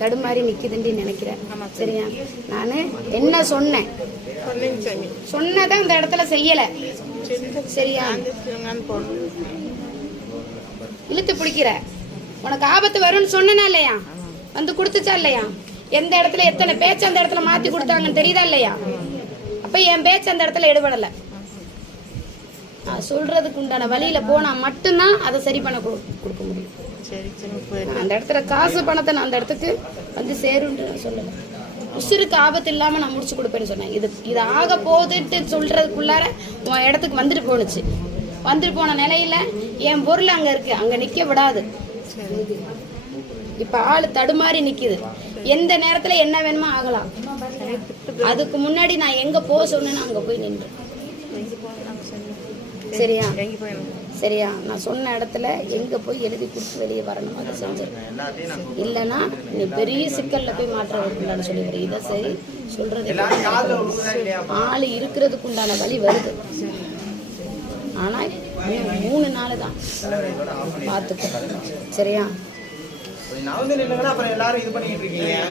தடுமாறி நிக்குதுன்னு நினைக்கிறேன். சரியா? நானு என்ன சொன்னேன் சொன்னதான் அந்த இடத்துல செய்யல. சரியா? இழுத்து பிடிக்கிற உனக்கு ஆபத்து வரும்னு சொன்னா இல்லையா? வந்து கொடுத்துச்சா இல்லையா? எந்த இடத்துல எத்தனை பேச்சு அந்த இடத்துல மாத்தி கொடுத்தாங்கன்னு தெரியுதா இல்லையா? அப்ப என் பேச்சு அந்த இடத்துல எடுபடல. சொல்றதுக்கு உண்டான வழியில போனா மட்டும்தான் அதை சரி பண்ண கொடுக்க முடியும். அந்த இடத்துல காசு பணத்தை நான் அந்த இடத்துக்கு வந்து சேருன்னு நான் சொல்லல. உசுருக்கு ஆபத்து இல்லாம நான் முடிச்சு கொடுப்பேன்னு சொன்னேன். இது ஆக போகுதுட்டு சொல்றதுக்குள்ளார உன் இடத்துக்கு வந்துட்டு போனுச்சு. வந்துட்டு போன நிலையில என் பொருள் அங்க இருக்கு, அங்க நிக்க விடாது. இப்ப ஆளு தடுமாறி நிக்குது. எந்த நேரத்துல என்ன வேணுமோ ஆகலாம். அதுக்கு முன்னாடி நான் எங்க போக சொன்னேன்னு அங்க போய் நின்று. சரியா? சரியா? நான் சொன்ன இடத்துல எங்க போய் எழுதி கொடுத்து வெளியே வரணும் அதை செஞ்சிருக்கேன். இல்லைன்னா நீ பெரிய சிக்கல்ல போய் மாற்ற சொல்லிடுற. இதை சரி சொல்றது ஆளு இருக்கிறதுக்கு உண்டான வழி வருது. ஆனா 3 நாள் தான் பார்த்துக்கோ. சரியா?